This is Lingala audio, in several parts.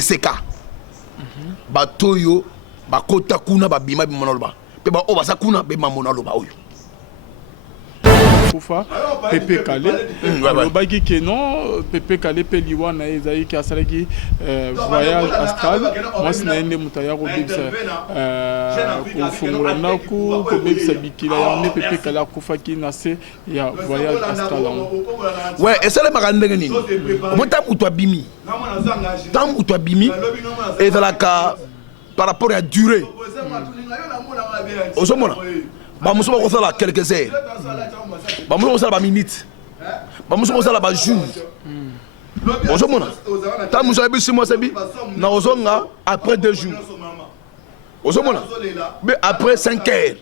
eseka batoyo bakota kuna babima bimonaloba pe ba oba sakuna be mamonaloba oyo kufa Pepe Kale alobaki ke non Pepe Kale pe liwa na ezali ki asalaki voyage astral mwasi na ye nde moto aya kobebisa kofungola ndako kobebisa bikila yango nde Pepe Kale akufaki na se ya voyage astral yango ouais esalemaka ndenge nini omota moto abimi ntango moto abimi ezalaka par rapport à durée ozomona bamuso bakosala quelques heures bamuso bakosala baminute bamuso bakosala bajour ozomona ntango moso ayebisi mwasi abi na ozonga après 2 jours ozomona mais après 5 heures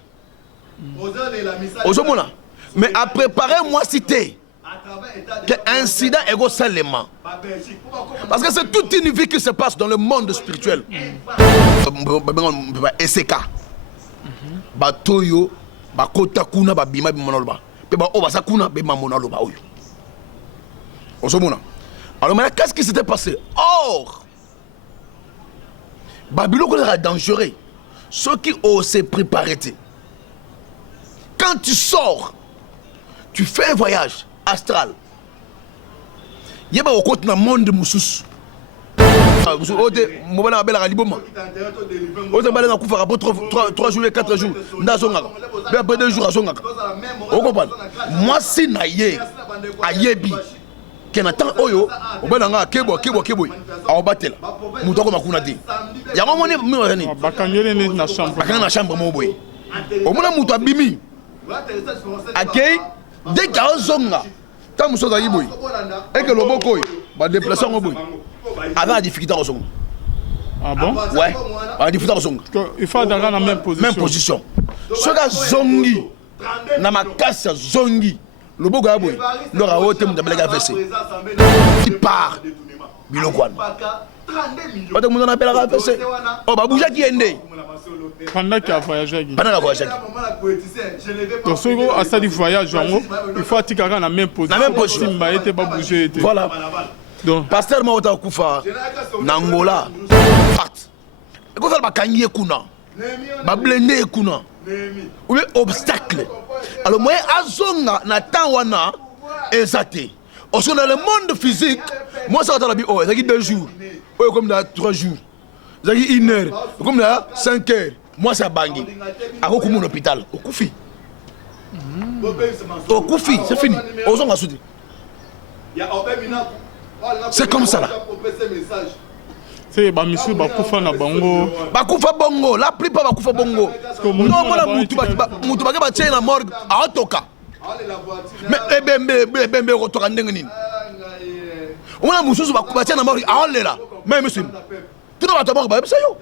ozomona mais à préparer mwasi te que incident ego seulement parce que c'est toute une vie qui se passe dans le monde spirituel eseka batoyo bakota kuna babima bimonaloba pe ba obasa kuna be mamonaloba oyo osomona alors maintenant qu'est-ce qui s'était passé or Babylone est dangereux ceux qui osent préparer quand tu sors tu fais un voyage astral yeba okoti na monde mususu ode mobala bela liboma ode bala na kufa pour 3 jours et 4 jours ndazongaka mais après 2 jours azongaka o comprendre moi si na ye ayebi kenatan oyo obela nga kebo aobatela muto ko makuna te yango moni mi bakangele na chambre mo boy omona muto abimi akei dès qu'azonga tant muso za yiboy et que loboko ba déplacer ngo boy avec la difficulté à zonga. Ah bon? Ouais, la difficulté à zonga. Il faut dans la même position. Même position. Ce gars zongi, na ma casse zongi, le beau gars boy, le raote mon tableau AVC. Il part. Bilokwan. Pas de monde on appelle AVC. Oh bah bouger qui est né. Pendant qu'il a voyagé. Pendant qu'il a voyagé. Donc ce gars a ça du voyage il faut attirer dans la même position. La même position. Simba était pas bouger. Voilà. Donc, pasteur Maota Kufa, Nangola, part. Et quand on va kuna, va blender kuna, ou bien obstacle. Alors moi, azonga na tawana ezate. Parce que dans le monde physique, moi ça va être oh, ça 2 jours, oh comme dans 3 jours, ça 1 heure, comme dans 5 heures. Moi ça bangi. Ako comme un hôpital, au Koufi. Au Koufi, c'est fini. Ozonga soudi. C'est comme ça là. C'est bamisu bakufa na bango. Bakufa bongo, la plupart bakufa bongo. Non mona mutu ba ba tiena morgue a otoka. Mais ebembe rotoka ndenge nini. Mona mususu bakufa tiena morgue a olela. Mais monsieur. Tout ba tabor ba bisayo.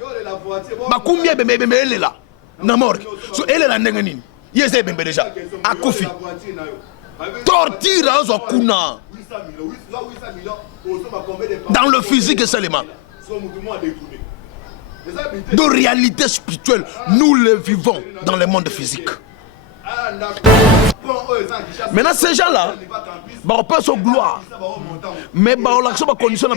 Bakumye ebembe elela na morgue. So elela ndenge nini. Yese ebembe déjà. Akufi. Torture azo kuna. Dans le physique seulement. De réalité spirituelle, nous le vivons dans le monde physique. Maintenant, ces gens-là, on peut se gloire. Mais on condition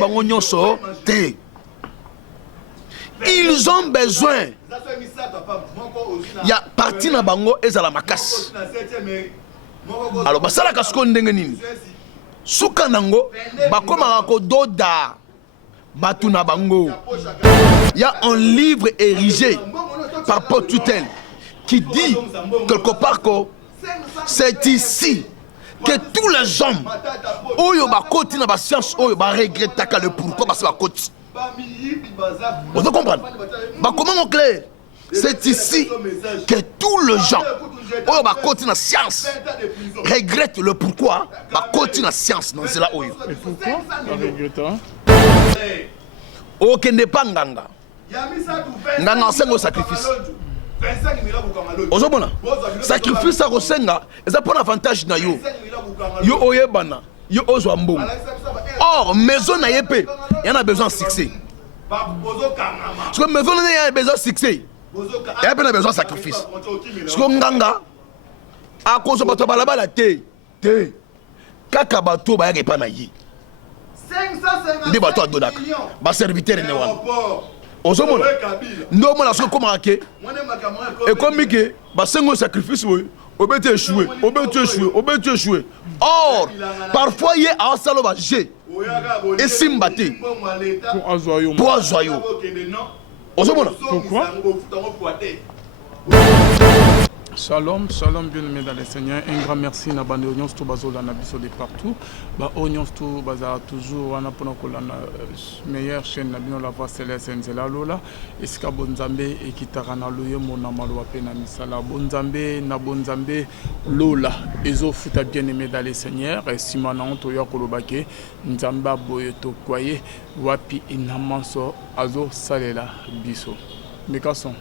ils ont besoin. Il y a partie na bango et à la macasse. Alors, bah ça la casse qu'on dengenine. Soukanango, bakoma ko doda batuna bango. Il y a un livre érigé par Paul Tutel qui dit quelque part que c'est ici que tous les hommes oyo bakoti na ba science oyo ba regrette le pourquoi parce que bakoti. Vous comprenez? Bah comment mon clair? C'est ici que tous les gens oyo bakoti na science regrette le pourquoi bakoti na science dans cela oyo. Et pourquoi regrettant? Ok n'est pas nganga. Nganga enseigne au sacrifice. Ozomona sacrifice a kosenga eza pour l'avantage na yo. Yo oyebana, yo ozwa mbongo. Or maison na yepe, il y en a besoin de succès. Parce que maison na a besoin de succès. Il y a besoin de sacrifice. Parce que nganga a cause bato balabala te kaka bato ba yaka pa na yi. nde bato adodaka baserviteur ene wana ozomona nde omona soki ekomaka ke ekomi ke basengo sacrifice oyo obeti échoué or parfois ye aosala baje esimba te Pour Azoyo. po azwa yo ozomona Pourquoi? Shalom, shalom, bien-aimés dans le Seigneur. Un grand merci na bande oignons tout bazola na biso de partout. Ba oignons tout baza toujours wana pona kolana meilleure chaîne na bino la voix céleste nzela lola. Eska bonzambe ekitara na loye mona malwa pe na misala bonzambe na bonzambe lola. Ezo futa bien-aimés dans le Seigneur. Simana onto ya kolobake nzamba boye to kwaye wapi inamanso azo salela biso. Mekason.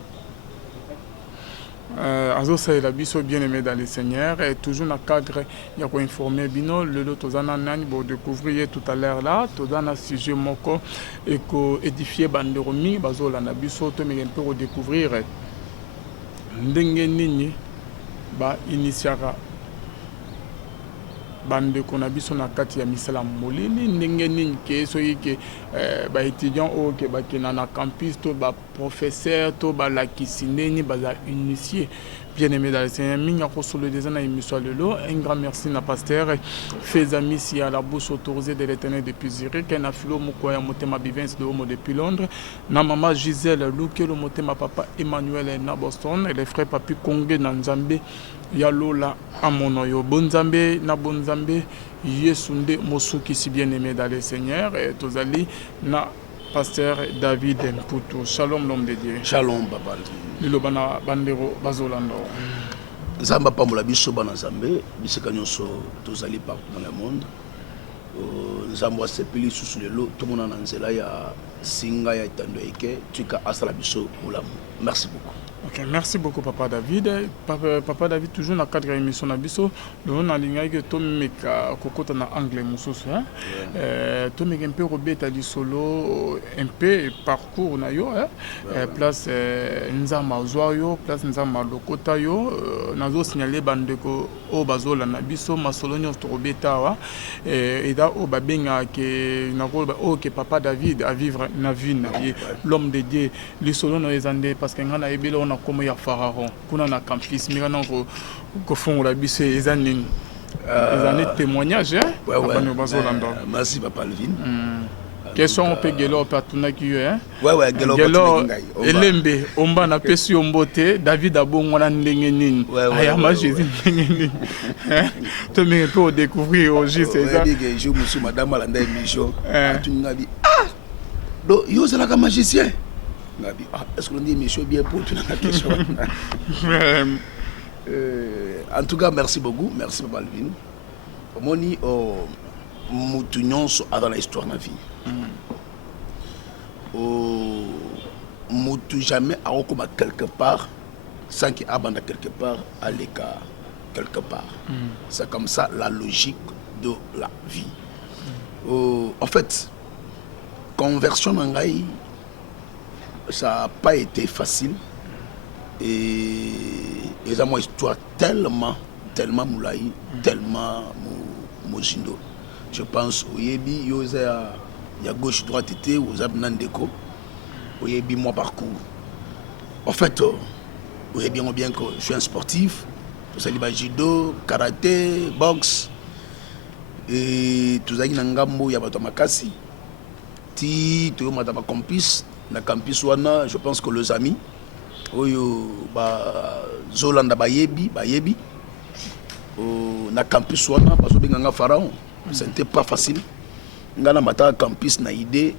Azo Saïla Bisso bien-aimé dans le Seigneur et toujours dans le cadre il y a quoi informer bino le lot tozana nani pour découvrir tout à l'heure là tozana sujet moko et ko édifier banderomi bazola na biso to mais un peu redécouvrir ndenge nini ba initiara bande qu'on a biso na kati ya misala molini ndenge nini ke soki ke ba étudiant o ke ba kena na campus to ba professeur to ba lakisi ndeni baza initié bien-aimé dans le Seigneur minga ko solo des ana émission lelo un grand merci na pasteur fais amis si à la bouche autorisée de l'Éternel depuis Zurich na filo moko ya motema bivens de homo depuis Londres na maman Gisèle Luke le motema papa Emmanuel na Boston et les frères papi Kongé na Nzambe ya lola amono yo bonzambe na bonzambe Yesu nde mosuki si bien-aimé dans le Seigneur et tozali na pasteur David Mputu. Shalom l'homme de Dieu. shalom papa Lilo bana bandero bazolando. nzambe apambola biso bana nzambe bisika nyonso tozali partout dans le monde nzambe asepeli lisusu lelo tomona na nzela ya singa ya etando eke tika asala biso bolamu merci beaucoup. Ok, merci beaucoup Papa David. Papa David toujours dans le cadre de l'émission Nabiso, nous avons ligne que tout meka kokota na anglais mususu hein. Tout meka un peu robeta di solo un peu parcours na yo hein. Place nzama zoyo, place nzama lokota yo, nazo signaler bandeko o bazola na biso masolonyo to robeta wa et da o babenga ke nako o ke Papa David à vivre na vie na l'homme de Dieu, li solo no ezande parce que ngana ebelo na comme ya pharaon kuna na campus mi kana ko fongola biso ezanini ezane témoignage hein ouais. Merci papa Alvin. Question pe gelo pa tunaki yo hein gelo elembe omba na pesi ombote David abongo na ndenge nini aya ma Jésus ndenge nini to me peut découvrir aujourd'hui c'est ça je me suis madame alanda émission atungabi do yo c'est la magicien. Est-ce qu'on dit émission bien pour toute la question? En tout cas, merci beaucoup. Merci, Papa Alvin. Moni, mutu nyonso dans l'histoire de la vie. Mutu jamais a recommandé quelque part sans qu'il abandonne quelque part à l'écart quelque part. C'est comme ça la logique de la vie. En fait, conversion nangai, ça n'a pas été facile et ça m'a histoire tellement moulaï, tellement mojindo. Je pense au Yebi, il y a gauche droite été, aux Abnandeko, au Yebi mon parcours. En fait, au Yebi on bien que je suis un sportif, je suis judo, karaté, boxe et tout ça qui n'angambo ya bato makasi. Ti to mata ba campus. Na campus wana je pense que les amis oyo ba zolanda bayebi na campus wana bazo benganga pharaon c'était pas facile ngana mata campus na idée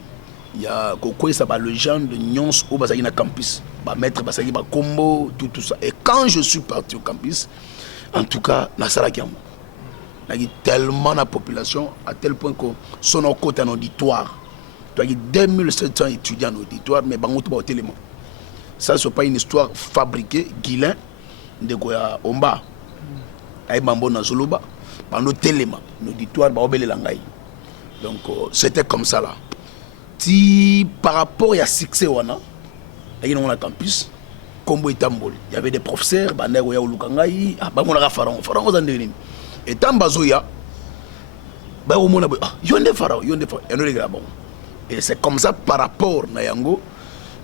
ya kokwesa ba légende nyons o bazaki na campus ba maître basaki ba combo tout ça et quand je suis parti au campus en tout cas na salaki amo na tellement la population à tel point que son côté en auditoire. Il y a 2700 étudiants en auditoire, mais au téléma. Ça, ce n'est pas une histoire fabriquée, Guilain, de Goya Omba, Aïe Mambo Nazoloba, pendant téléma, l'auditoire, donc c'était comme ça là. Si par rapport à succès, il y a un campus, Combo et Tambol, il y avait des professeurs, Bandegoya Ulukangai, Pharaon, et Tambazoya, bah au moins yonde farao bon. Et c'est comme ça par rapport na yango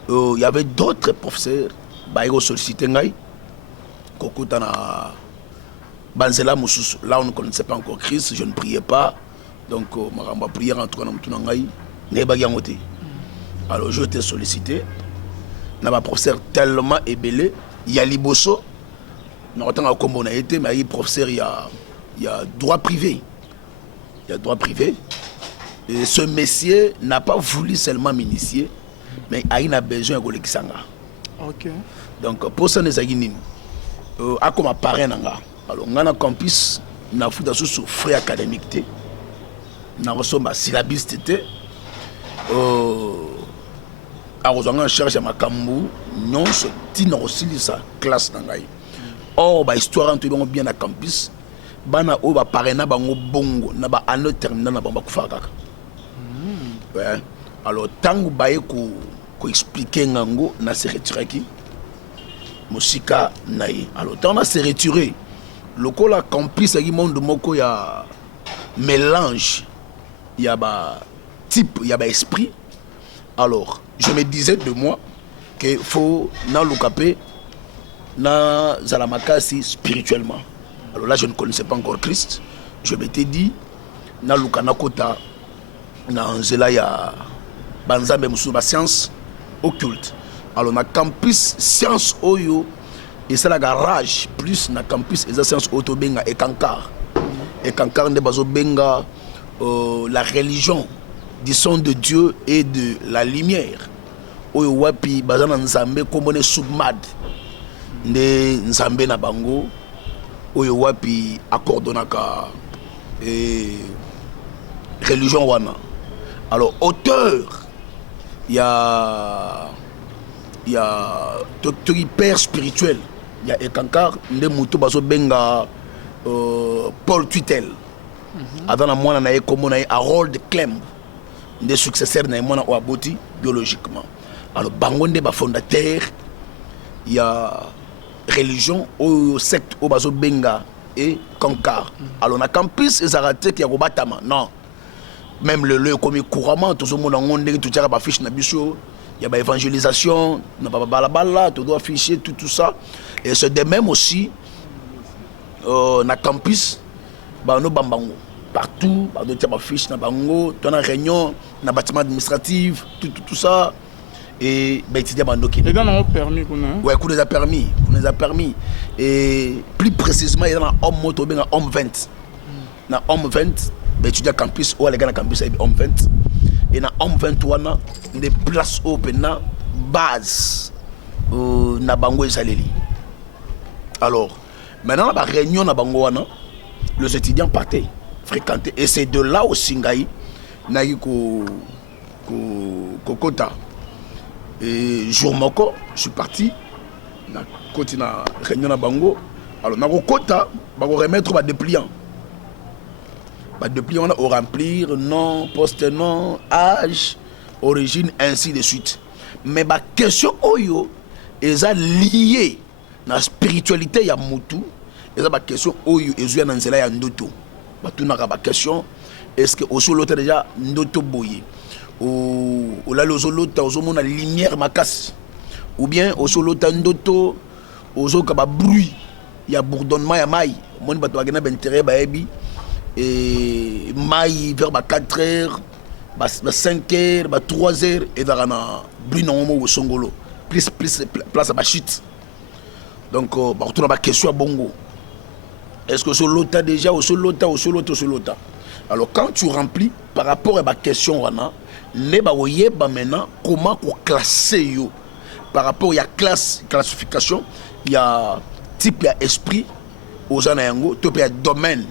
il y avait d'autres professeurs bah ils sollicité ngai kokuta na banzela mususu. Là on ne connaissait pas encore Christ, je ne priais pas, donc ma prière en tout cas na mutuna ngai ne ba yangote. Alors je t'ai sollicité na ba professeur tellement ébélé, il y a liboso na autant comme on a été, mais il y a professeur, il y a droit privé. Il y a droit privé. Et ce monsieur n'a pas voulu seulement m'initier, mais il a besoin de l'Exanga. Ok. Donc, pour ça, nous avons comme parrain. Alors, on a un campus, on a fait sous frais académiques. On a reçu ma syllabiste. On a cherché ma cambou. Non, c'est aussi sa classe. Or, l'histoire est bien à campus. Bana o ba parena bango bongo na ba anno terminal na bamba kufaka. Ouais. Alors tangu baye ko expliquer ngango na se retirer ki musika naï. Alors tant na se retirer lokola campus yi monde moko ya mélange ya ba type ya ba esprit. Alors je me disais de moi que faut na lukape na zalamakasi spirituellement. Alors là, je ne connaissais pas encore Christ. Je m'étais dit, na lukana kota, na anzela ya banzambe musu ba science occulte. Alors na campus science oyo, et c'est la garage plus na campus et science auto benga et kankar. Et kankar ne bazo benga la religion du son de Dieu et de la lumière. Oyo wapi bazana nzambe komone submad. Ne nzambe na bango. Oyo wapi accordonaka religion wana. Alors auteur il y a docteur hyper spirituel, il y a Ekankar nde mutu bazo benga Paul Tuitel. Avant la mwana na ye comme na Harold Clem nde successeur na mwana o aboti biologiquement. Alors bango nde ba fondateur il y a religion ou secte au bazo benga et kankar. Alors na campus et zarate qui a robatama non, même le comme couramment tout le monde en onde tout tira ba fiche na biso, il y a ba évangélisation na ba balabala tout doit afficher tout ça. Et c'est de même aussi na campus ba no bambango partout ba do tira ba fiche na bango to na réunion na bâtiment administratif tout ça. Et ben étudier bandoki. Les gars n'ont permis qu'on a. Ouais, qu'on les a permis, Et plus précisément, il y a un homme moto ben homme 20. Na homme 20, ben étudier campus ou les gars na campus c'est homme 20. Et na homme 21 na des places open na base na bango esaleli. Alors, maintenant la réunion na bango wana, les étudiants partaient fréquenter et c'est de là au Singaï na ko kota. Et jour moko, je suis parti na côté na réunion na bango. Alors na kota ba ko remettre ba dépliant. Ba dépliant au remplir nom, poste nom, âge, origine ainsi de suite. Mais ba question oyo eza lié na spiritualité ya mutu, eza ba question oyo ezuya na nzela ya ndoto. Ba tuna ka ba question est-ce que au solo déjà ndoto boye. Ou là le solota la lumière makasi ou bien au solota ndoto au kaba bruit il y a bourdonnement ya mai mon bato bagena intérêt ba ebi et mai vers 4h 5h 3h et vers na bruit non au songolo plus place à ba chute. Donc ba retourna ba question bongo est-ce que solota déjà au solota. Alors quand tu remplis par rapport à ma question wana ne ba oyeba maintenant comment on classer yo par rapport il y a classification il y a type ya esprit aux anayango to ya domaine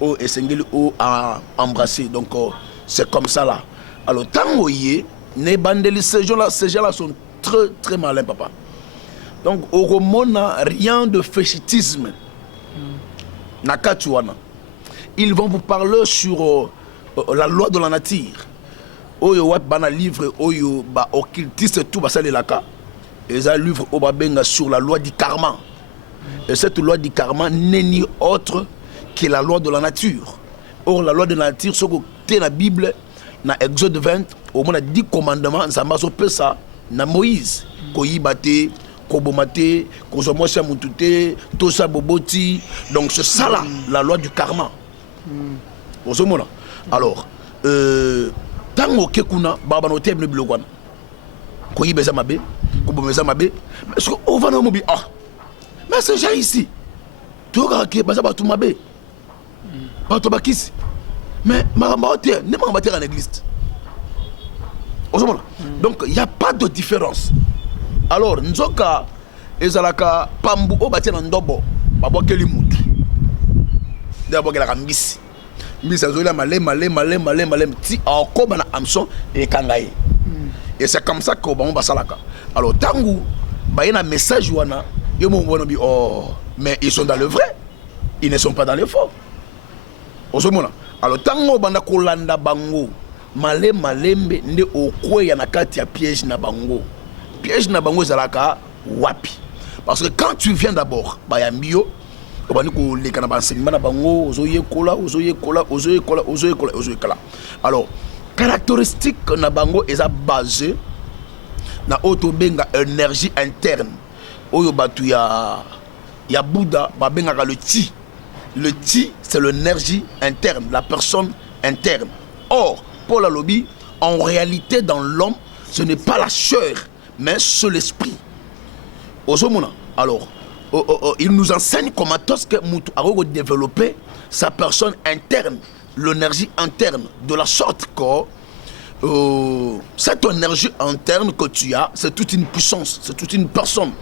au esengeli au à embrasser. Donc c'est comme ça là. Alors tant oyé ne bandeli ces gens-là sont très très malins papa. Donc au romona rien de fétichisme. Nakatuana. Ils vont vous parler sur la loi de la nature. Oyo wat bana livre oyo ba occultiste tout ba salelaka. Et ça livre obabenga sur la loi du karma. Et cette loi du karma n'est ni autre que la loi de la nature. Or la loi de la nature, ce que dans la Bible, dans Exode 20, au moins 10 commandements, ça m'a fait ça dans Moïse. Koyibate, Kobomate, Kozomosha Mutute, Tosa Boboti. Donc c'est ça là, la loi du karma. Alors, tant que kuna baba no table blogwan. Koyibeza mabe, Kobomeza mabe. Mais ce qu'on va nous mobi ah. Mais c'est déjà ici. Tu regardes que basa batu mabe. Batu bakisi. Mais marambate, ne marambate en église. Donc il n'y a pas de différence. Alors, Nzoka ezalaka pambu o batia na ndobo, babo keli mutu. D'abord la mbisi. Mbisi azola malem ti akoba na amson et kangaye. Et c'est comme ça que bon basalaka. Alors tangu ba yena message wana yo mo bi oh mais ils sont dans le vrai. Ils ne sont pas dans le faux. Osomona. Alors tango banda kolanda bango malembe nde okweya na kati ya piège na bango. Piège na bango zalaka wapi. Parce que quand tu viens d'abord bayambio obani ko leka na enseignement na bango ozoye kola. Alors caractéristique na bango eza basé na auto benga énergie interne. Oyo batu ya Bouddha ba benga le ti. Le ti c'est l'énergie interne, la personne interne. Or Paul a lobby, en réalité dans l'homme, ce n'est pas la chair, mais c'est l'esprit. Alors, il nous enseigne comment est-ce que Moutou a développé sa personne interne, l'énergie interne, de la sorte que cette énergie interne que tu as, c'est toute une puissance, c'est toute une personne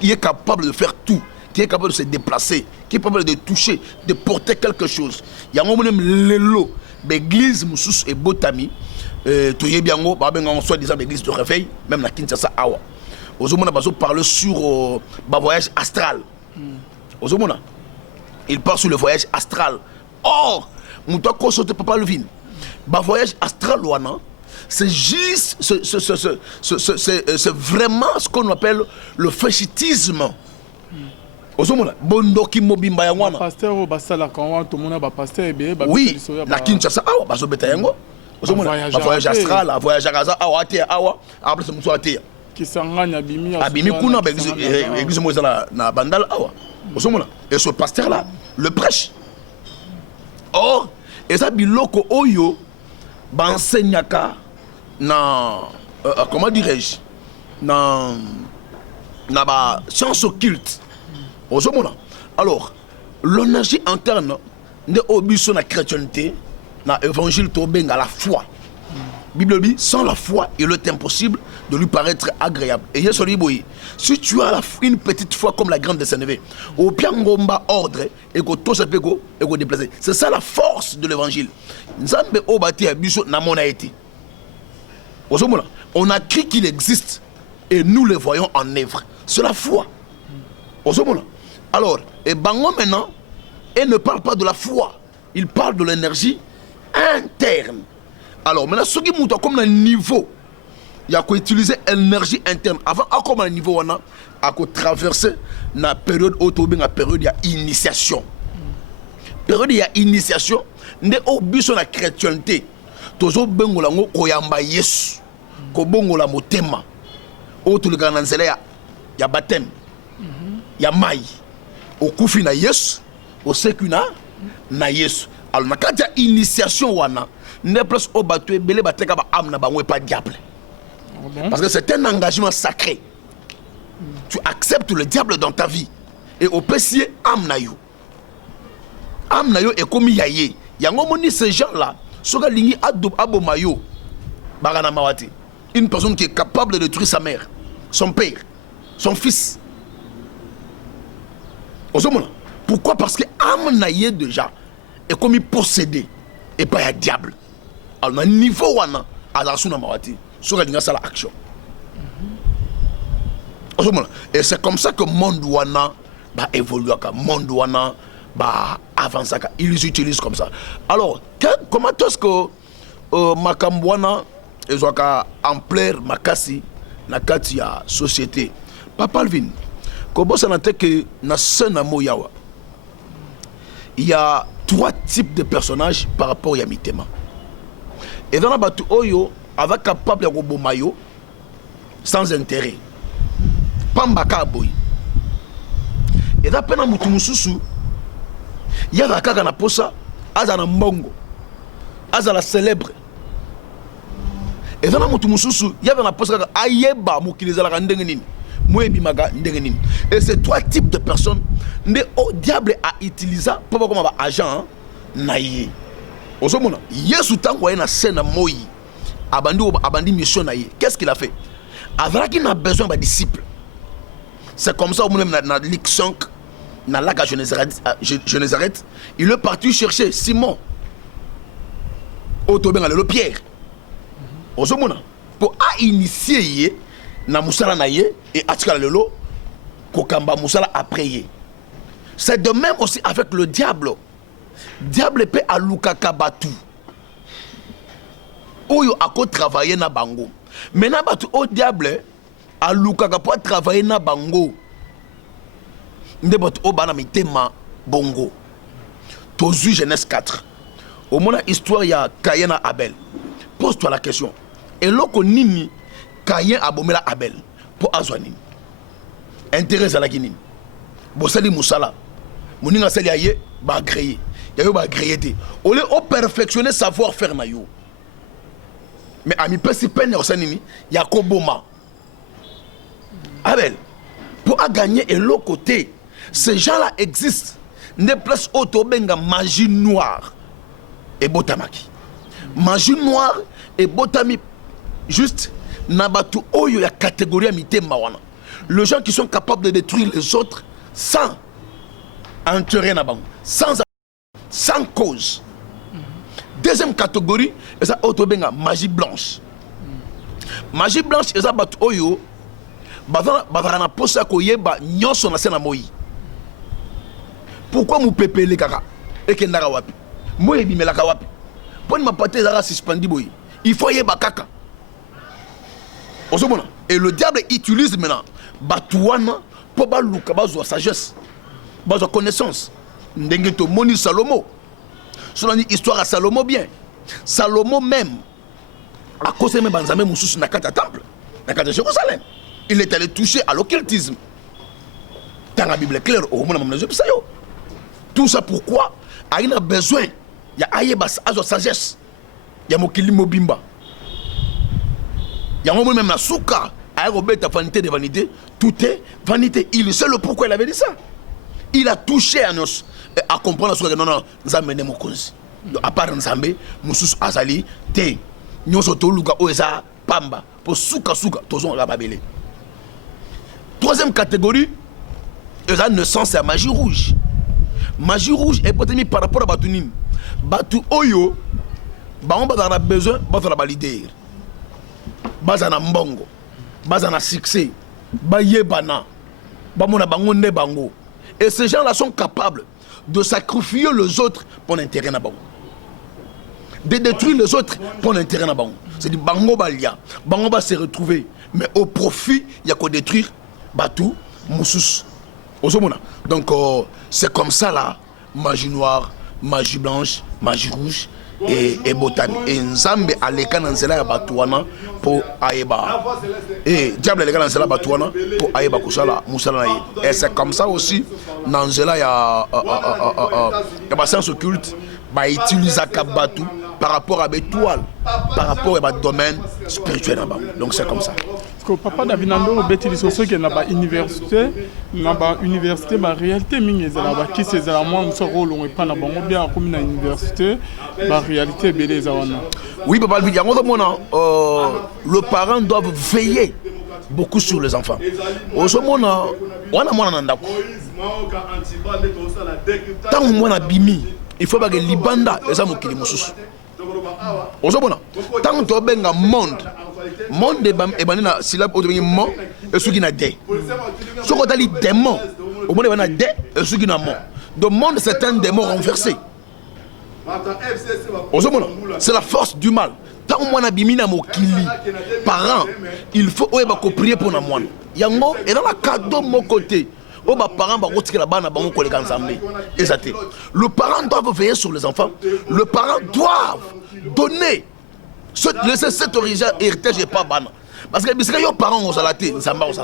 qui est capable de faire tout, qui est capable de se déplacer, qui est capable de toucher, de porter quelque chose. Il y a un moment même l'élo. L'église Moussous et Botami, tu y es bien haut, soit disant l'église de réveil, même la Kinshasa Awa. Ozomona Bazo parle sur le voyage astral. Ozomona, il parle sur le voyage astral. Or, Moutoua Kosote Papa Levin, le voyage astral, c'est juste, c'est vraiment ce qu'on appelle le fétichisme. Bondoki mobimba ya wana pasteur basala quand tout monde ba pasteur ebe ba oui na Kinshasa awa bazo beta yango ozomona voyage astral voyage akaza awa te awa après c'est muso ate kisanganya abimi kuna ba église mozala na bandal awa ozomona et ce pasteur là le prêche. Or et ça biloko oyo ba enseignaka na comment dirais-je na ba science occulte. Alors, l'énergie interne de obiso na chrétienté, na évangile tobenga la foi. Bible dit, sans la foi, il est impossible de lui paraître agréable. Et si tu as une petite foi comme la grande de Sénévé, au piangomba ordre et que tout se peut et que déplacer. C'est ça la force de l'évangile. Nzambe obati abiso na mona été. On a cru qu'il existe et nous le voyons en œuvre. C'est la foi. Alors, et Bango maintenant, il ne parle pas de la foi, il parle de l'énergie interne. Alors, maintenant, ce qui montre comme un niveau, il y a qu'à utiliser l'énergie interne. Avant, comme un niveau, on a qu'à traverser la période autobine, la période d'initiation. Période d'initiation, on est au but de la chrétienté. Toujours bengo la ngo koyamba Yesu, ko bongo la motema. Autre le grand anzela ya baptême. Ya mai okufi na Yesu osekuna na Yesu. Alors na kati ya initiation wana ne place au bateau belé bateka ba âme na bango pas diable. Parce que c'est un engagement sacré. Tu acceptes le diable dans ta vie et au pessier âme na yo. Âme na yo est comme yaye. Yango moni ces gens là, soga lingi abo mayo bagana mawati. Une personne qui est capable de tuer sa mère, son père, son fils. Pourquoi? Parce que âme naïe déjà est comme il possédé et pas un diable. Alors, le niveau wana à la souna mawati, sur la ça l'action. Et c'est comme ça que le monde wana va évoluer, le monde wana va avancer. Ils les utilisent comme ça. Alors, comment est-ce que Makambwana est ampleur makasi na kati ya société? Papa Alvin. Il y a 3 types de personnages par rapport à Mitema. Et dans la batu oyo, avec capable de robomayo, sans intérêt. Pambaka boy. Et dans pena mutu mususu, il y a la kaka na posa, azana mbongo, azala célèbre. Et dans la mutu mususu, il y a la posa ayeba mukiliza la ndengenini. Et ces 3 types de personnes, le diable a utilisé pour comme agent naïe. Osomona, Yesu tango na scène moi, abandi mission naïe. Qu'est-ce qu'il a fait? Avec qu'il a besoin de disciples. C'est comme ça au même dans Luc 5, dans la Genésareth, il est parti chercher Simon. Autoben le Pierre. Osomona, pour initier na musala na ye et atika lelo kokamba musala après ye. C'est de même aussi avec le diable. Diable peut aluka kabatu. Oyo ako travailler na bango. Maintenant batu au diable aluka ka pour travailler na bango. Nde batu o bana mitema bongo. Tozu Genèse 4. Au moment histoire ya Caïn et Abel. Pose-toi la question. Et loko nini Caïn a bomé Abel pour azwani. Intérêt à la Guinée. Bosali Moussala. Moninga sali aye ba créer. Yayo ba créer té. Au lieu de perfectionner savoir faire na yo. Mais ami pesi peine au sanimi, ya ko boma. Abel pour gagner et l'autre côté, ces gens-là existent. Ne place auto benga magie noire et botamaki. Magie noire et botami juste Nabatu oyo ya catégorie à mité mawana. Les gens qui sont capables de détruire les autres sans intérêt na bango, sans cause. Deuxième catégorie, et ça autobenga magie blanche. Magie blanche, et ça batu oyo bazana posa ko yeba nyonso na sena moi. Pourquoi mu pepele kaka et que ndara wapi? Moi ebimelaka wapi? Pon ma paté zara suspendi boy. Il faut yeba kaka. Et le diable utilise maintenant Batouana pour baluka bazwa sagesse, bazwa connaissance. Ndenge to moni Salomo. Selon l'histoire à Salomo bien. Salomo même a causé même banzame mususu na kata temple, na kata Jérusalem. Il est allé toucher à l'occultisme. Dans la Bible est claire au moment où tout ça pourquoi il a besoin il y a ayeba azwa sagesse. Il y a mokili mobimba. Il y a un moment même la souka, ta vanité de vanité, tout est vanité. Il sait le pourquoi il avait dit ça. Il a touché à nous, à comprendre ce que non, non, nous avons mené mon cause. À part Nzambe, Moussous Azali, Te, nous sommes tous les gens, Pamba, pour souka, tous la babélé. Troisième catégorie, la naissance c'est magie rouge. Magie rouge est peut-être mis par rapport à Batounim. Batou Oyo, on a besoin de valider. Bazana mbongo, bazana succès, bayebana, bamona bangonde bango. Et ces gens-là sont capables de sacrifier les autres pour l'intérêt na bango. De détruire les autres pour l'intérêt na bango. C'est du bango balia, bango va se retrouver, mais au profit, il y a qu'à détruire Batou, Moussous. Donc c'est comme ça là, magie noire, magie blanche, magie rouge. Et botami et nzambe aleka na nzela ya batuana pour aeba et diable aleka na nzela batuana pour aeba kusala musala na ye. Et c'est comme ça aussi na nzela ya ba science occulte ba utiliser kabatu par rapport à l'étoile, par rapport à domaine spirituel. Donc c'est comme ça. Parce que papa Davinando beti lisoso ke na ba université ba réalité mingi ezala qui c'est la moi muso rôle on pas na bango bien comme na université ba réalité belé zawana. Oui papa le parent doit veiller beaucoup sur les enfants. Osomona wana mwana na ndako. Tant mwana bimi, il faut ba ke libanda eza mokili mususu. Osomona tant to benga monde et banina syllabe au devenu mon et ce qui n'a dé. Ce qu'on a dit démon au monde on a dé et ce qui n'a mon. Le monde c'est un démon renversé. C'est la force du mal. Tant qu'on a bimina mokili parents, il faut prier pour na moi. Yango et dans la cadeau mon côté. Oh, bah, parents, bah, le parent doit veiller sur les enfants. Le parent doit donner. Laisser cet héritage et pas ban. Parce que si les parents ont salaté, ils s'en battent.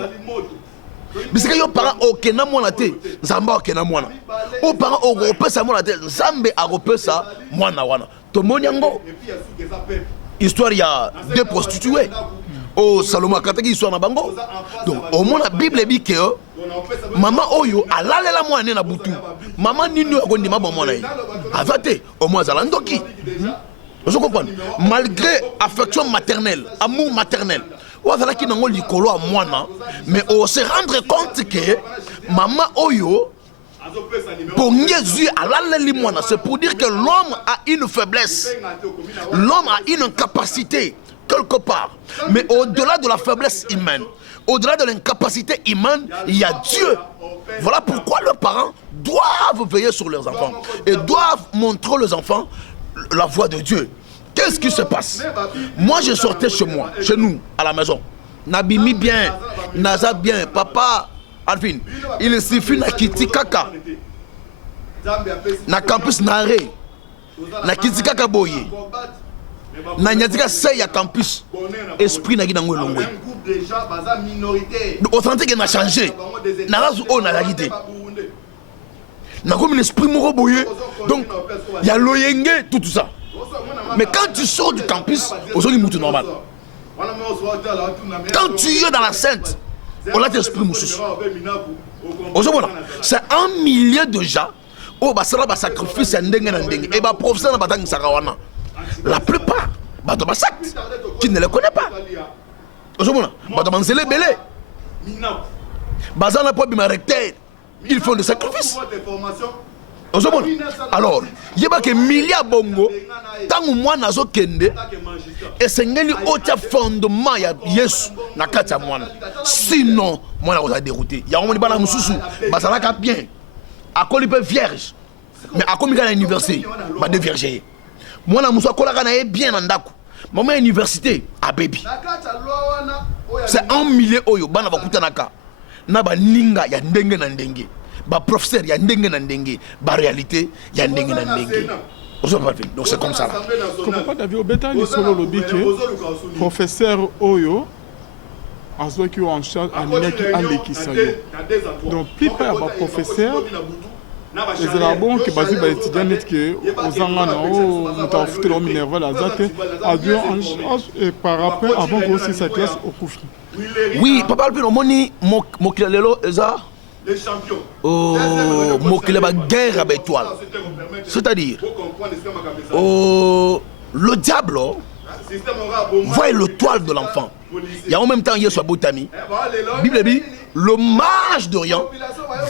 Si les parents ont kena mwana te, Zamba kena mwana. Aux parents ont repé sa mwana te, Zambe a repé sa mwana wana. Tomoniango. Histoire, il y a deux prostituées. Oh, Salomon Kataki, histoire na bango. Donc, au moins, la Bible dit que maman Oyo, a l'allé la moine na boutou. Maman Nino a gondi ma bon moine. Avate, au moins, Zalandoki. Vous comprenez? Malgré affection maternelle, amour maternel, mais on se rendre compte que maman Oyo, c'est pour dire que l'homme a une faiblesse, l'homme a une incapacité quelque part, mais au-delà de la faiblesse humaine, au-delà de l'incapacité humaine, il y a Dieu. Voilà pourquoi les parents doivent veiller sur leurs enfants et doivent montrer aux enfants la voix de Dieu. Qu'est-ce qui se passe? Moi, je sortais chez moi, chez nous, à la maison. Nabimi bien, Naza bien, papa, Alvin, il suffit na kiti kaka. Na campus Nare, na kiti kaka boye. Na nyatika sey ya campus. Esprit na gina ngwe longwe. Authentique n'a changé. Na razu o na réalité. Na comme l'esprit moko boye. Donc, il y a l'oyenge, tout ça. Mais quand tu sors du campus, aujourd'hui, c'est normal. Quand tu es dans la sainte, on a l'esprit moussous. C'est un millier de gens. Oh, bah, ça va sacrifice et bah, professeur na batang sarawana. La plupart, bah, dans secte, qui ne les connaît pas. Aujourd'hui, bah, dans Manzele Belé, bah, ça n'a pas bien recteur. Ils font des sacrifices. Alors, il y a que milliards bongo, tant que moi nazo kende, et c'est ngeli autre fondement ya Yesu na kata mwana. Sinon, moi na oza dérouté. Il y a un bana mususu, basala ka bien. Akoli pe vierge. Mais akomi ka na université, ba de vierge. Moi na musu akola ka na bien na ndako. Maman à université a baby. C'est un millier oyo bana bakuta naka. Na ba ninga ya ndenge na ndenge. Ba professeur ya ndenge na ndenge, ba réalité ya ndenge na ndenge. Donc c'est comme ça là. Comme pas David Obeta ni solo lobi que professeur Oyo azo qui en charge aninaki alekisa yo. Donc plupart ba professeur les élabons qui basent ba étudiants net que ozanga na o mutafuti lo minerval azate avion en charge et par rapport avant que aussi sa classe au Koufri. Oui, papa le moni mokilelo eza les champions. Oh, mokile ba guerre avec étoile. C'est-à-dire, oh, le diable voit l'étoile de l'enfant. Il y a en même temps, il y a soit Botami. Bible dit, le mage d'Orient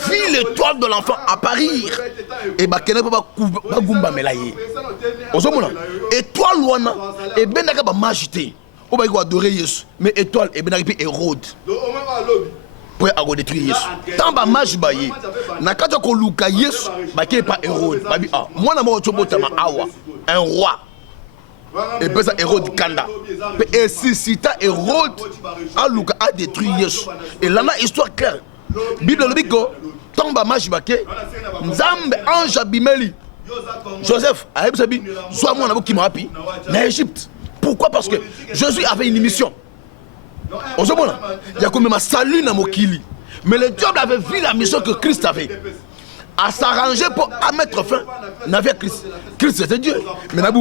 vit l'étoile de l'enfant apparaître. Et bah, qu'elle ne peut pas gumba melaye. Au moment, étoile wana, et ben d'accord, magité. On va adorer Yesu, mais étoile, et ben d'accord, érode. Pour détruire Yesu. Tant ba mage baye. Na kata ko luka Yesu, ba qui pas Hérode. Ba bi ah, moi na mo chobotama awa, un roi. Et puis ça Hérode kanda. Et si cita Hérode a luka a détruit Yesu. Et là la histoire claire. Bible le dit que tant ba mage ba ke Nzambe ange Abimeli. Joseph a sabi soit moi na bo ki mapi na Égypte. Pourquoi? Parce que Jésus avait une mission. Il y a comme un salut dans Mokili. Mais le diable avait vu la mission que Christ avait. À s'arranger pour mettre fin à Christ. Christ c'était Dieu. Mais moi,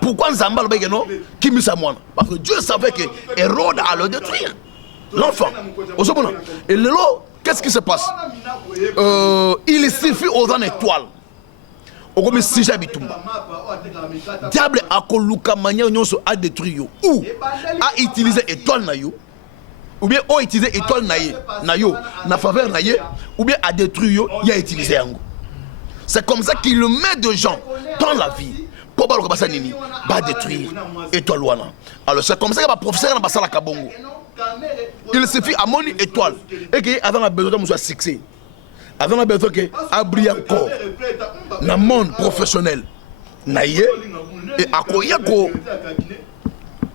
pourquoi Nzamba le non qui mis à moi? Parce que Dieu savait que Hérode allait détruire l'enfant. Et le lot, qu'est-ce qui se passe? Il suffit aux étoiles. Comme si j'habite tout. Diable a koluka mania nyonso a détruit yo ou a utilisé étoile na yo ou bien a utilisé étoile na yo na faveur na ye ou bien a détruit yo il a utilisé yango. C'est comme ça qu'il met de gens dans la vie pour pas le passer nini va détruire étoile wana. Alors c'est comme ça que va professeur na basala kabongo. Il suffit à mon étoile et que avant la besoin de soit succès. Avant la besoin que a briller encore dans le monde professionnel naïe et à quoi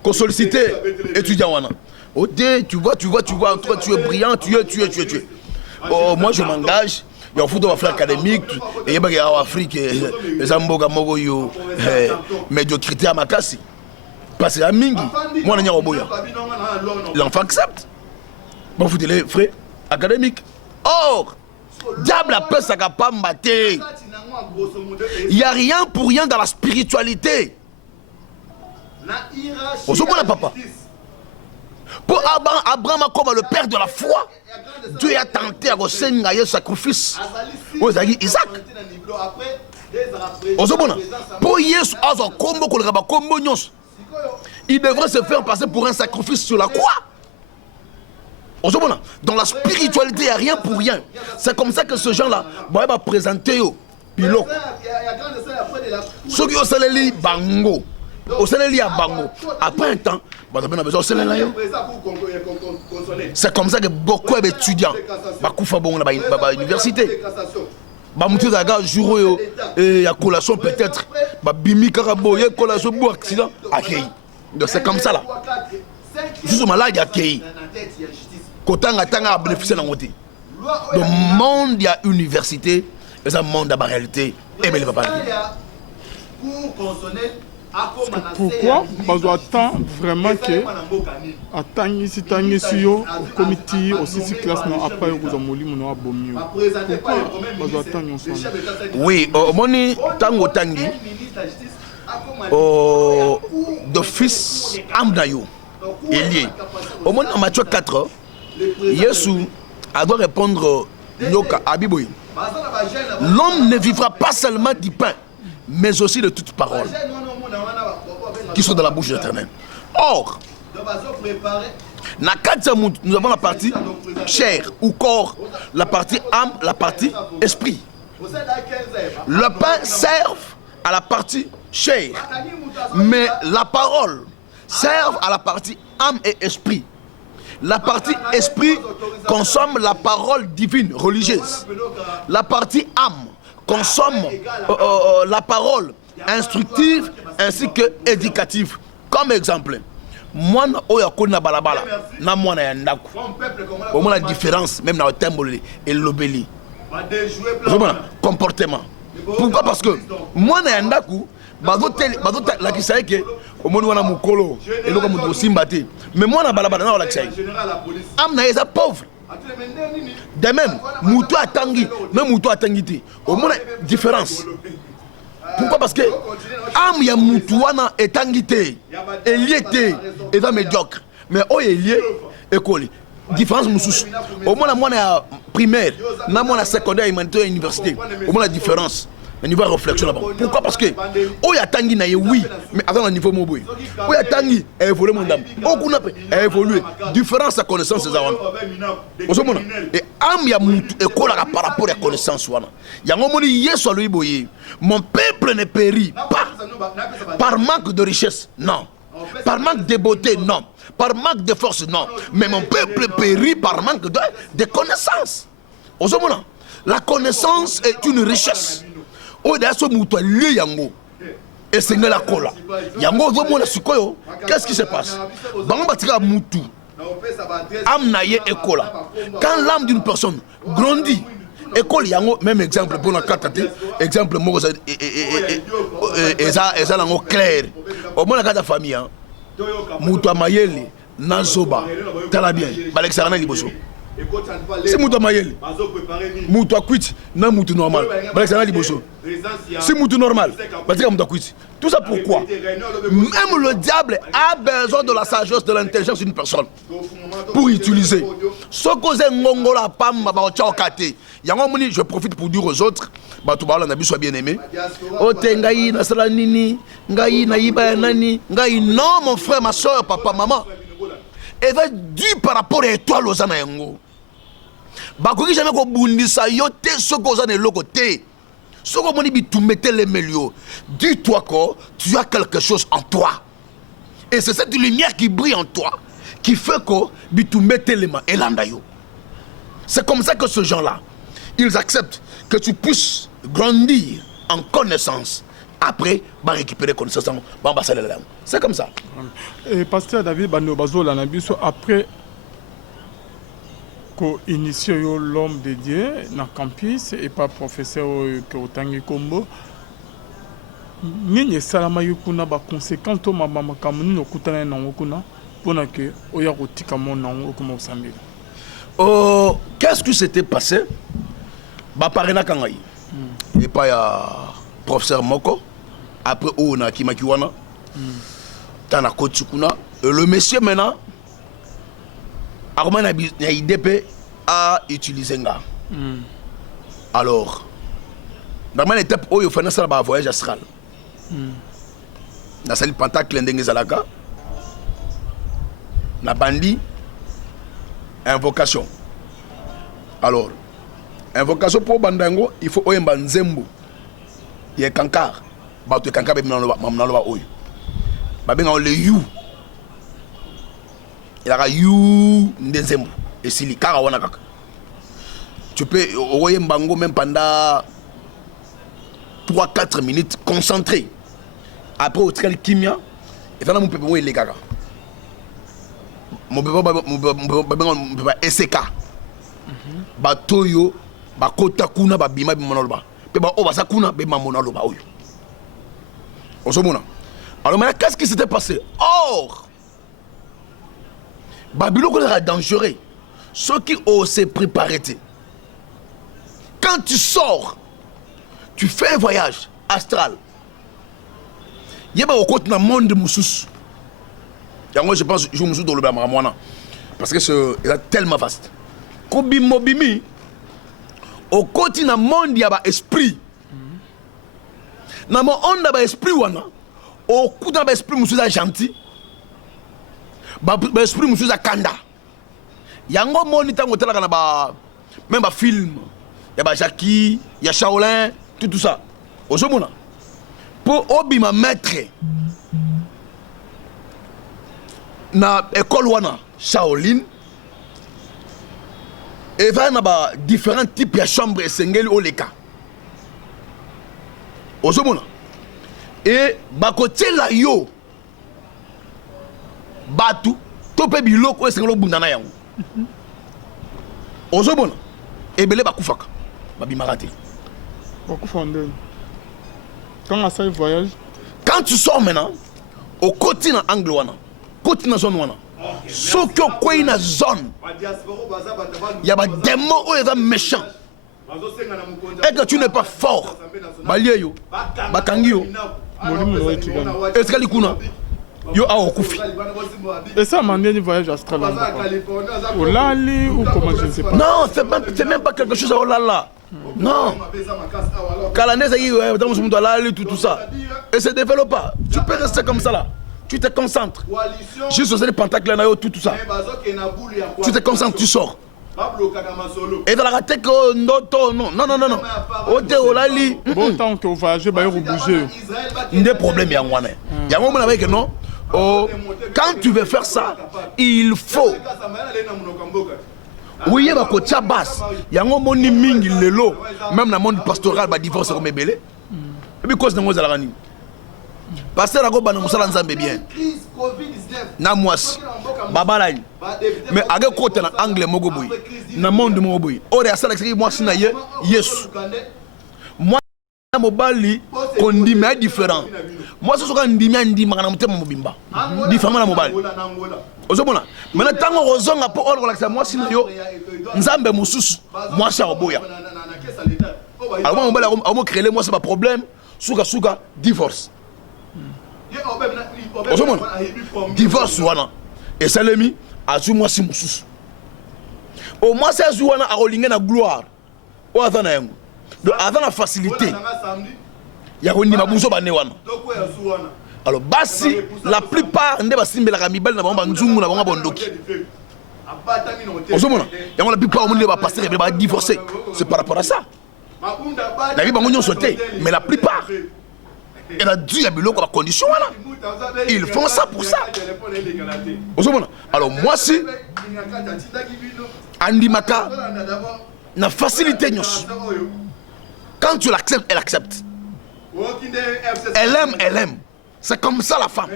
ko solliciter étudiant wana Oh, tu vois, toi, tu es brillant, tu es. Oh, moi, je m'engage. Il y a un football académique, et il y a en Afrique, les Amboga Mogoyo, médiocrité à Makassi. Parce que la Mingi, moi, l'enfant accepte. Bon, vous les frais académiques. Or, diable appelle ça pas maté. Il n'y a rien pour rien dans la spiritualité. On se voit, papa. Pour Abraham, comme le père de la foi, Dieu a tenté à recevoir un sacrifice. Isaac. On se voit. Pour Yesu, il devrait se faire passer pour un sacrifice sur la croix. Dans la spiritualité, il n'y a rien pour rien. C'est comme ça que ce genre-là va présenter au pilote. Ceux qui ont salé bango. Après un temps, c'est comme ça que beaucoup d'étudiants vont à l'université. Il y a collation peut-être. C'est comme ça là. Je suis malade, il y a qui. Le monde, il y a université, et ça monde à la réalité. Et bien, il va pas pourquoi parce qu'on attend vraiment que attend ici au comité aussi si classe non après vous amoli mon abomio pourquoi parce qu'on attend ensemble oui moni tango tangi d'office amdayo Elie au moins en Matthieu 4 Jésus a doit répondre Yoka Abiboy l'homme ne vivra pas seulement du pain mais aussi de toute parole qui sont dans la bouche de l'Éternel. Or, nous avons la partie chair ou corps, la partie âme, la partie esprit. Le pain sert à la partie chair, mais la parole sert à la partie âme et esprit. La partie esprit consomme la parole divine, religieuse. La partie âme consomme la parole instructive ainsi que éducative. Comme exemple, moi, na balabala, na moi na ndako. Au moins la différence, même dans le thème et l'obéli. Comportement. Pourquoi? Parce que moi na ndako, la qui sait que au moins na mukolo et le comme simbate. Mais moi na balabala na la qui sait. Am na eza pauvre. De même, Moutou a tangi, même Moutou a tangi. Au moins différence. Pourquoi? Parce que Am ya Moutouana est tangité, et lié et va médiocre. Mais oh il est lié école. Différence moussous. Au moins la moi primaire, na moi la secondaire humanitaire à l'université. Au moins la différence. Un niveau de réflexion là-bas. Pourquoi? Parce que oh ya tangi na oui, mais avant le niveau mobile. Oh ya tangi a évolué mon dame. Oh kuna a évolué. Différence à connaissance ces avant. Et am ya Moutou école par rapport à connaissance wana. Ya ngomoni Yesu lui boye. Mon peuple ne périt pas par manque de richesse, non. Par manque de beauté, non. Par manque de force, non. Mais mon peuple périt par manque de connaissance. La connaissance est une richesse. Et c'est la cola. Qu'est-ce qui se passe? Quand l'âme d'une personne grandit, école yango même exemple pour la carte exemple moi et ça clair au moins la carte famille mutu amayele nazoba tala bien balexana liboso si mutu amayele mutu akwiti na mutu normal balexana liboso si mutu normal batika mutu akwiti. Tout ça pourquoi? Même le diable a besoin de la sagesse, de l'intelligence d'une personne pour utiliser. Ce que c'est ngongola pam ba chaokate. Yango je profite pour dire aux autres, batu ba na biso bien aimé. O tengai na sala nini, ngai na iba nani, ngai non mon frère, ma soeur, papa, maman. Et va dire par rapport à toi lozana yango. Ba ko jamais ko bundisa yo te ce que ozana loko te. Dis-toi que tu as quelque chose en toi. Et c'est cette lumière qui brille en toi qui fait que tu mettes les mains et l'andayo. C'est comme ça que ce gens-là, ils acceptent que tu puisses grandir en connaissance après va récupérer connaissance c'est comme ça. Et pasteur David Banobazo Lanabiso après ko initié l'homme de Dieu na campus et pas professeur que otangi kombo nini salama yukuna ba conséquent to mama kamuni no kutana na ngokuna pona que oya kotika mon na ngokuma osambela. Oh, qu'est-ce qui s'était passé? Bah parena kangai. Et pas ya professeur Moko après on a kimakiwana. Tana kotsukuna le monsieur maintenant Armand a IDP à utiliser nga. Alors, dans mon étape où il faut faire un voyage astral. Dans le pentacle d'Engezalaka, na bandi invocation. Alors, invocation pour bandango, il faut oyemba nzembo. Il y a kankar, ba to kankar be mamnalo oyo. Ba benga le you. Il y a you ndezembo et silikara wana kaka. Tu peux oyemba ngo même pendant 3-4 minutes concentré. Après au tkal kimia et fana mon peuple mo ilekaka. Mon peuple SK. Ba toyo ba kota kuna ba bima bimonoloba. Pe ba oba sakuna be mamonaloba oyo. Osomona. Alors maintenant qu'est-ce qui s'était passé? Or Babylone est dangereux. Ceux qui osent se préparer. Quand tu sors, tu fais un voyage astral. Il y a un monde de Moussous. Je pense que je suis dans le Bamaramouana. Parce que c'est tellement vaste. Kobimobimi, au côté d'un monde, il y a un esprit. Dans mon monde, il y a un esprit. Au côté d'un esprit, Moussous est gentil. L'esprit Moussous est kanda. Il y a un monde qui est même un film. Il y a Jackie, il y a Shaolin, tout ça. Au Somona. Pour Obima maître, na école wana Shaolin, et va y avoir différents types de chambres et sengeli au leka. Au Somona. Et bakote la yo, batu, tope biloko et sengelo bundana yango. Au Somona. Et belé bakufaka. Babimarate. Quand on a fait le voyage, quand tu sors maintenant, au côté de l'angle, côté de la zone, ce qui est dans la zone, il y a des démons qui sont méchants. Et que tu n'es pas fort, Balieyo, Bakangio, est-ce que tu yo a okufi. Et ça m'a dit voyage astral. Au Lali ou comment je ne sais pas. Non, c'est même pas quelque chose à Olala. Non. Kalandé, tout ça. Et se développe pas. Tu peux rester comme ça là. Tu te concentres. Juste sur les pentacles, tout ça. Tu te concentres, tu sors. Et dans la raté que non. Au Lali. Bon temps que vous voyagez, vous bougez. Il y a des problèmes, il y a un moment. Il y a un moment avec non. Oh, quand tu veux faire ça, il faut. Oui, il y a un côté basse. Il y a un moment mingi lelo. Même dans le monde pastoral, il divorce comme belé. Et puis, cause de moi, Zalani. Pasteur Rago, nous sommes ensemble bien. Namouas, Babalani. Mais avec côté dans anglais, Mogoboui. Dans le monde Mogoboui. Or, il y a ça, moi, c'est yes. Moi, mobali kondima est différent. Moi ce soka ndimia ndima kana mutema mobimba. Différent na mobali. Ozomona. Maintenant tango rozonga po ol relaxa moi sina yo nzambe mususu moi cha oboya. Alors moi mobali a mo créer moi c'est pas problème. Suka divorce. Ozomona. Divorce wana. Et salemi azu moi si mususu. Au moins c'est azu wana a rolinga na gloire. O azana yango. Donc avant la facilité, il y a un nimabouzo banewana. Alors basi la plupart ne va simber la ramibel na bamba nzungu na bamba bondoki. Ozomona, il y a la plupart au monde va passer et va divorcer. C'est par rapport à ça. La vie va sauter, mais la plupart elle a dû y avoir la condition là. Ils font ça pour ça. Ozomona. Alors moi si Andimaka na facilité nyos. Quand tu l'acceptes, elle accepte. Elle aime. C'est comme ça la femme.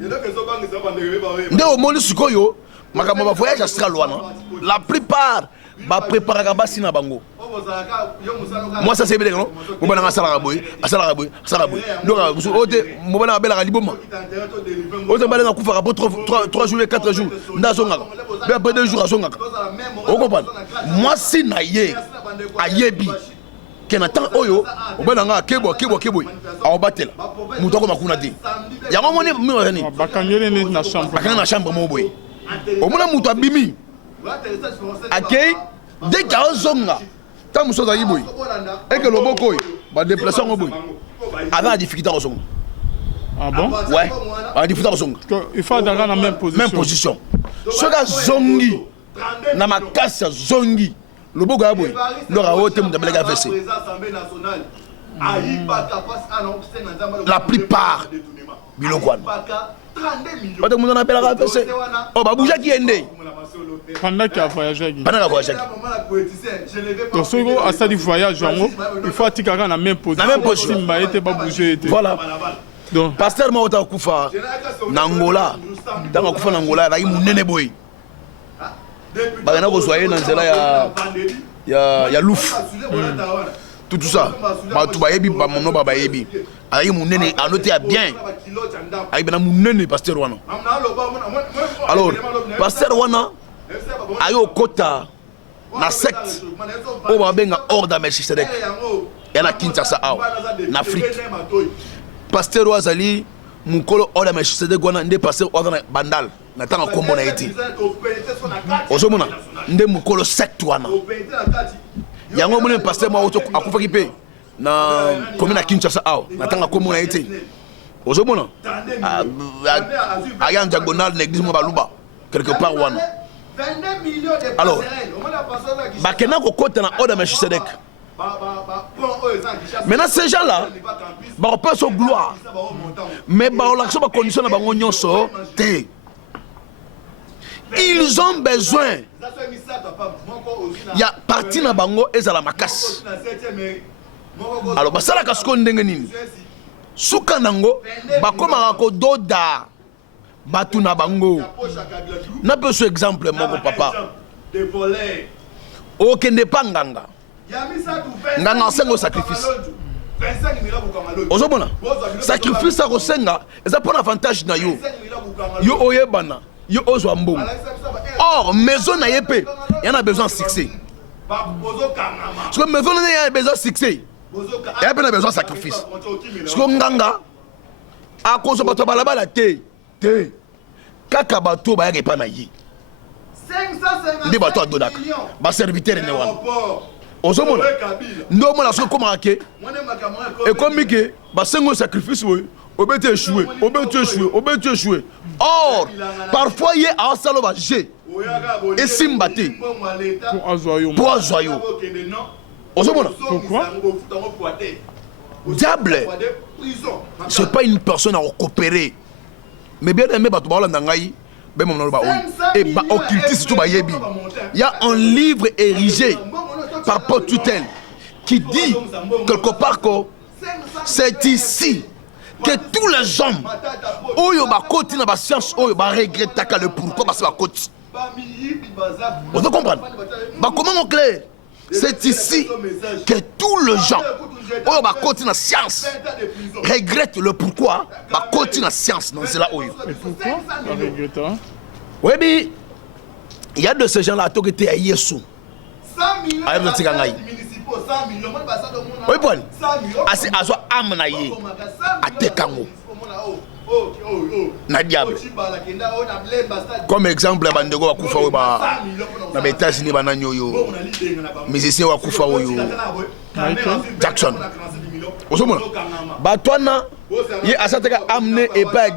Nde au monde sikoyo, makambo ba voyage astral wana. La plupart ba préparer basi na bango. Moi ça c'est bien non. Mo bana ngasala boy, asala boy. Donc ote mo bana bela liboma. Ote bala na kufa pour 3 jours 4 jours. Ndazonga. Mais après 2 jours azonga. On comprend. Moi si na ye ayebi kenatan oyo obana nga kebo aobatela mutoko makuna di yango moni mi bakangele na chambre bakanga na chambre mo boy omona mutu abimi akei dès qu'il ozonga ta musoza yiboy et que loboko ba déplacer ngo boy avant difficulté ozonga. Ah bon? Ouais, a difficulté ozonga il faut dans la même position ce gars zongi na makasa zongi le beau gars boy leur haute mu dabela fesse la plupart bilokwan bata mu na bela fesse oh ba bouja ki ende pendant qu'il a voyagé donc ce go à ça du voyage il faut attirer dans la même position ba était pas bouger voilà donc pasteur ma ota kufa na Angola tanga kufa na Angola la munene boy bagana ko soye na nzela ya louf tout ça ba tu ba yebi ba mono ba yebi ayi munene anoté bien ayi bena munene pasteur wana alors pasteur wana ayo kota na secte o ba benga ordre Melchisedek ya na Kinshasa aw na Afrique pasteur wazali mukolo ordre Melchisedek wana nde pasteur ordre bandal na tanga kombo na eti ozomona nde mukolo secte wana yango mone pasteur mwa oto akufaki pe na commune na Kinshasa aw na tanga kombo na eti ozomona aya diagonal na église mo baluba quelque part wana alors bakena ko kota na ordre Melchisedek. Maintenant ces gens là ba pas so gloire mais ba la so ba condition na bango nyonso te. Ils ont besoin. Il y a partie na bango ezala makasi. Alors basala kasiko ndenge nini? Suka nango bakoma ko doda batu na bango. Na peu ce exemple moko papa. Okende pa nganga. Nganga sengo sacrifice. Ozomona sacrifice ko senga eza pour avantage na yo. Yo oyebana. Yo ozo ambo. Or maison na yepe, il y en a besoin de succès. Parce que maison na y a besoin de succès. Il y a besoin de sacrifice. Parce que nganga a cause bato balabala te. Kaka bato ba yake pa na yi. 550 bato adodak. Ba serviteur ne wana. Ozomona. Ndo mona so koma ke. Et comme que ba sengo sacrifice we. Obé échoué. Or, parfois, il y a un salaud à G. Et Simbati. Pour Azoyo. Pourquoi? Diable, ce n'est pas une personne à coopérer. Mais bien aimé, il y a un livre érigé par Paul Tutel qui dit quelque part que c'est ici que tous les hommes, oyo ba koti na ba science oyo ba regrette le pourquoi parce que ba koti. On doit comprendre. Bah comment on clair? C'est ici que tous les gens, oyo ba koti na science, regrette le pourquoi ba koti na science non c'est là oyo. Et pourquoi on regrette? Oui mais il y a de ces gens là qui étaient à Yesu. 100 millions. Aïe vous tika ngai. 100 millions. Oui bon. Asi azwa amna ye. Atekango. Na diable. Comme exemple bandego wa kufa we ba na États-Unis bana nyoyo. Musicien wa kufa oyo. Jackson. Osomona. Batwana ye asateka amne et pas